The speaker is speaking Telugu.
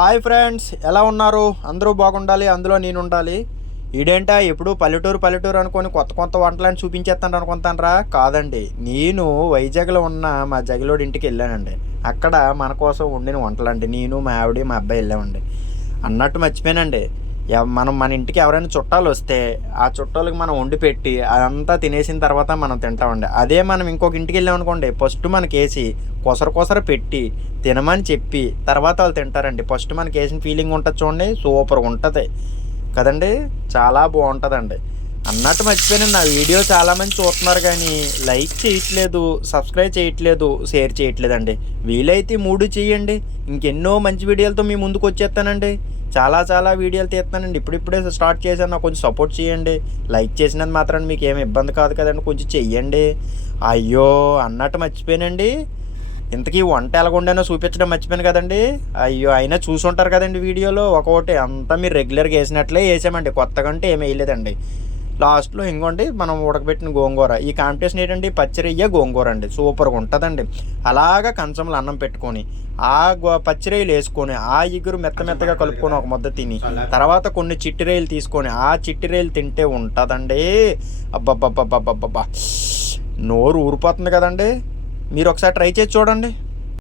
హాయ్ ఫ్రెండ్స్, ఎలా ఉన్నారు? అందరూ బాగుండాలి, అందులో నేను ఉండాలి. ఈడేంటా ఎప్పుడు పల్లెటూరు పల్లెటూరు అనుకొని కొత్త కొత్త వంటలని చూపించేస్తాను అనుకుంటానరా? కాదండి, నేను వైజాగ్లో ఉన్న మా జగలోడి ఇంటికి వెళ్ళానండి. అక్కడ మన కోసం వండిన వంటలండి నేను మా ఆవిడ మా అబ్బాయి వెళ్ళామండి. అన్నట్టు మర్చిపోయానండి. మనం మన ఇంటికి ఎవరైనా చుట్టాలు వస్తే ఆ చుట్టాలకు మనం వండి పెట్టి అదంతా తినేసిన తర్వాత మనం తింటామండి. అదే మనం ఇంకొక ఇంటికి వెళ్ళామనుకోండి, ఫస్ట్ మనకి వేసి కొసర కొసర పెట్టి తినమని చెప్పి తర్వాత వాళ్ళు తింటారండి. ఫస్ట్ మనకి వేసిన ఫీలింగ్ ఉంటుంది చూడండి, సూపర్గా ఉంటుంది కదండి. చాలా బాగుంటుందండి. అన్నట్టు మర్చిపోయాను, నా వీడియో చాలామంది చూస్తున్నారు కానీ లైక్ చేయట్లేదు, సబ్స్క్రైబ్ చేయట్లేదు, షేర్ చేయట్లేదండి. వీలైతే 3 చేయండి. ఇంకెన్నో మంచి వీడియోలతో మీ ముందుకు వచ్చేస్తానండి. చాలా వీడియోలు తీస్తానండి. ఇప్పుడిప్పుడే స్టార్ట్ చేశాను, నాకు కొంచెం సపోర్ట్ చేయండి. లైక్ చేసినందుకు మాత్రం మీకు ఏమి ఇబ్బంది కాదు కదండి, కొంచెం చెయ్యండి. అయ్యో, అన్నట్టు మర్చిపోయానండి. ఇంతకీ వంట ఎలాగుండానో చూపించడం మర్చిపోయాను కదండి. అయ్యో, అయినా చూసుంటారు కదండి వీడియోలో. ఒక్కొక్కటి అంతా మీరు రెగ్యులర్గా వేసినట్లే వేసామండి, కొత్తగా అంటే ఏమి వేయలేదండి. లాస్ట్లో ఇంకోండి మనం ఉడకబెట్టిన గోంగూర. ఈ కాంపిటీషన్ ఏంటంటే పచ్చిరయ్య గోంగూర అండి, సూపర్గా ఉంటుందండి. అలాగా కంచంలో అన్నం పెట్టుకొని ఆ పచ్చిరొయ్యలు వేసుకొని ఆ ఇగురు మెత్తగా కలుపుకొని ఒక ముద్ద తిని తర్వాత కొన్ని చిట్టిరొయ్యలు తీసుకొని ఆ చిట్టిరొయ్యలు తింటే ఉంటుందండి. అబ్బబ్బబ్బబ్బబ్బబ్బా, నోరు ఊరిపోతుంది కదండి. మీరు ఒకసారి ట్రై చేసి చూడండి.